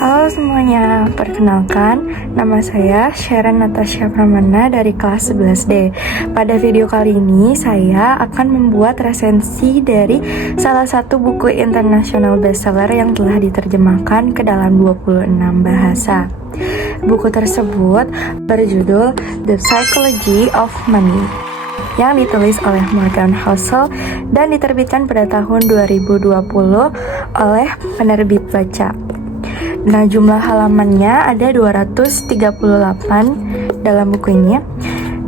Halo semuanya, perkenalkan nama saya Sharon Natasha Pramana dari kelas 11D. Pada video kali ini saya akan membuat resensi dari salah satu buku internasional bestseller yang telah diterjemahkan ke dalam 26 bahasa. Buku tersebut berjudul The Psychology of Money yang ditulis oleh Morgan Housel dan diterbitkan pada tahun 2020 oleh penerbit Baca. Nah, jumlah halamannya ada 238 dalam buku ini.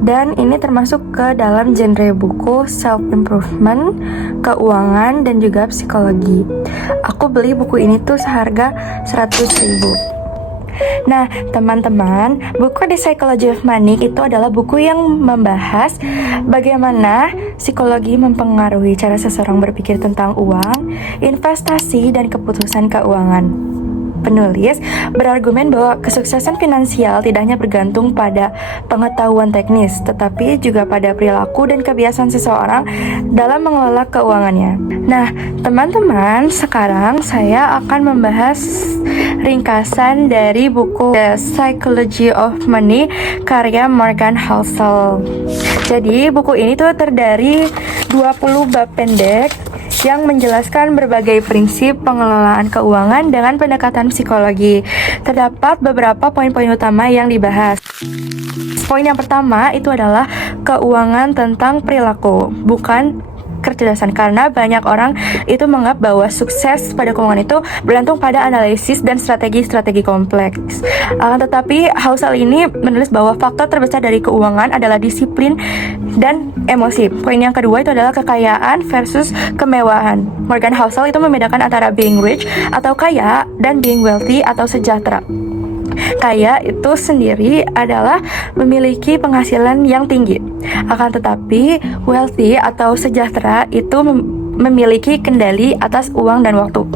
Dan ini termasuk ke dalam genre buku self-improvement, keuangan, dan juga psikologi. Aku beli buku ini tuh seharga 100.000. Nah, teman-teman, buku The Psychology of Money itu adalah buku yang membahas bagaimana psikologi mempengaruhi cara seseorang berpikir tentang uang, investasi, dan keputusan keuangan. Penulis berargumen bahwa kesuksesan finansial tidak hanya bergantung pada pengetahuan teknis, tetapi juga pada perilaku dan kebiasaan seseorang dalam mengelola keuangannya. Nah, teman-teman, sekarang saya akan membahas ringkasan dari buku The Psychology of Money karya Morgan Housel. Jadi, buku ini tuh terdiri 20 bab pendek yang menjelaskan berbagai prinsip pengelolaan keuangan dengan pendekatan psikologi. Terdapat beberapa poin-poin utama yang dibahas. Poin yang pertama itu adalah keuangan tentang perilaku, bukan kecerdasan, karena banyak orang itu menganggap bahwa sukses pada keuangan itu bergantung pada analisis dan strategi-strategi kompleks. Tetapi Housel ini menulis bahwa faktor terbesar dari keuangan adalah disiplin dan emosi. Poin yang kedua itu adalah kekayaan versus kemewahan. Morgan Housel itu membedakan antara being rich atau kaya dan being wealthy atau sejahtera. Kaya itu sendiri adalah memiliki penghasilan yang tinggi. Akan tetapi, wealthy atau sejahtera itu memiliki kendali atas uang dan waktu.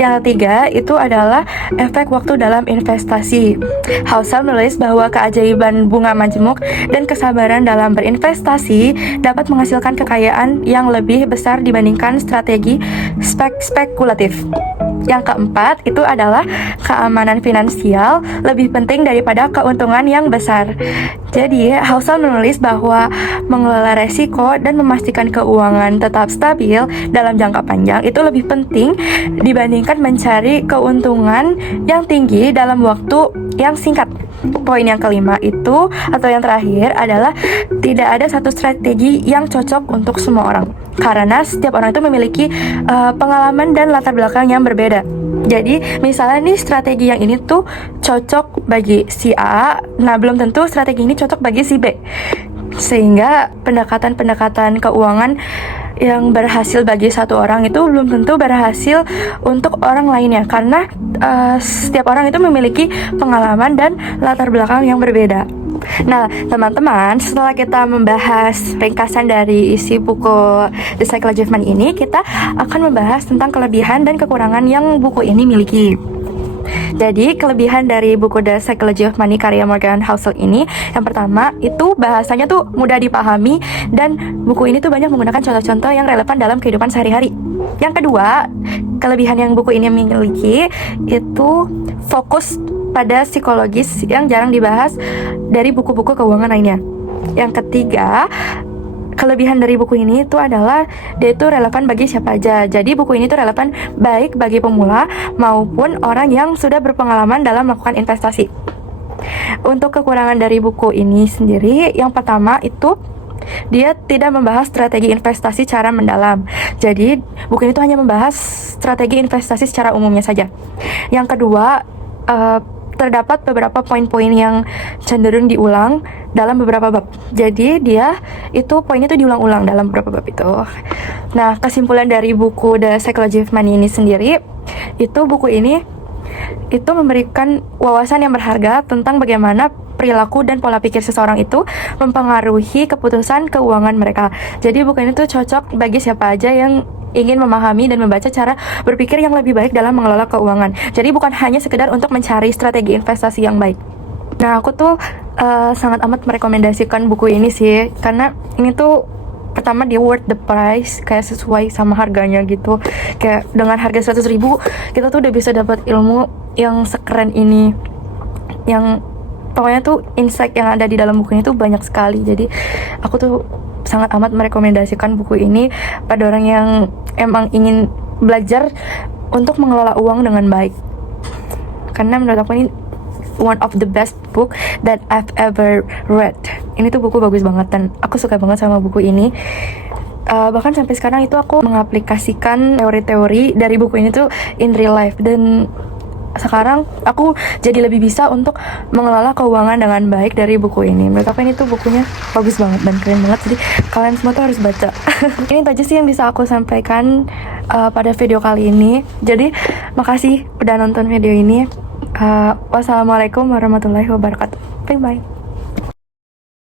Yang ketiga itu adalah efek waktu dalam investasi. Housel menulis bahwa keajaiban bunga majemuk dan kesabaran dalam berinvestasi dapat menghasilkan kekayaan yang lebih besar dibandingkan strategi spekulatif. Yang keempat itu adalah keamanan finansial lebih penting daripada keuntungan yang besar. Jadi, Housel menulis bahwa mengelola resiko dan memastikan keuangan tetap stabil dalam jangka panjang itu lebih penting dibandingkan mencari keuntungan yang tinggi dalam waktu yang singkat. Poin yang kelima itu, atau yang terakhir adalah tidak ada satu strategi yang cocok untuk semua orang, karena setiap orang itu memiliki pengalaman dan latar belakang yang berbeda. Jadi misalnya nih strategi yang ini tuh cocok bagi si A, nah belum tentu strategi ini cocok bagi si B. Sehingga pendekatan-pendekatan keuangan yang berhasil bagi satu orang itu belum tentu berhasil untuk orang lainnya, karena setiap orang itu memiliki pengalaman dan latar belakang yang berbeda. Nah, teman-teman, setelah kita membahas ringkasan dari isi buku The Psychology of Money ini, kita akan membahas tentang kelebihan dan kekurangan yang buku ini miliki. Jadi, kelebihan dari buku The Psychology of Money karya Morgan Housel ini, yang pertama itu bahasanya tuh mudah dipahami dan buku ini tuh banyak menggunakan contoh-contoh yang relevan dalam kehidupan sehari-hari. Yang kedua, kelebihan yang buku ini memiliki itu fokus pada psikologis yang jarang dibahas dari buku-buku keuangan lainnya. Yang ketiga, kelebihan dari buku ini itu adalah dia itu relevan bagi siapa aja. Jadi buku ini tuh relevan baik bagi pemula maupun orang yang sudah berpengalaman dalam melakukan investasi. Untuk kekurangan dari buku ini sendiri, yang pertama itu dia tidak membahas strategi investasi secara mendalam. Jadi buku ini tuh hanya membahas strategi investasi secara umumnya saja. Yang kedua, terdapat beberapa poin-poin yang cenderung diulang dalam beberapa bab. Jadi dia itu poinnya itu diulang-ulang dalam beberapa bab itu. Nah, kesimpulan dari buku The Psychology of Money ini sendiri, itu buku ini itu memberikan wawasan yang berharga tentang bagaimana perilaku dan pola pikir seseorang itu mempengaruhi keputusan keuangan mereka. Jadi buku ini tuh cocok bagi siapa aja yang ingin memahami dan membaca cara berpikir yang lebih baik dalam mengelola keuangan. Jadi bukan hanya sekedar untuk mencari strategi investasi yang baik. Nah, aku tuh sangat amat merekomendasikan buku ini sih, karena ini tuh pertama dia worth the price, kayak sesuai sama harganya gitu. Kayak dengan harga 100.000 kita tuh udah bisa dapat ilmu yang sekeren ini, yang pokoknya tuh insight yang ada di dalam bukunya tuh banyak sekali. Jadi aku tuh sangat amat merekomendasikan buku ini pada orang yang emang ingin belajar untuk mengelola uang dengan baik, karena menurut aku ini one of the best book that I've ever read. Ini tuh buku bagus banget dan aku suka banget sama buku ini. Bahkan sampai sekarang itu aku mengaplikasikan teori-teori dari buku ini tuh in real life, dan sekarang aku jadi lebih bisa untuk mengelola keuangan dengan baik dari buku ini. Menurut aku ini tuh bukunya bagus banget dan keren banget, jadi kalian semua tuh harus baca. Ini aja sih yang bisa aku sampaikan pada video kali ini. Jadi makasih udah nonton video ini. Wassalamualaikum warahmatullahi wabarakatuh. Bye bye.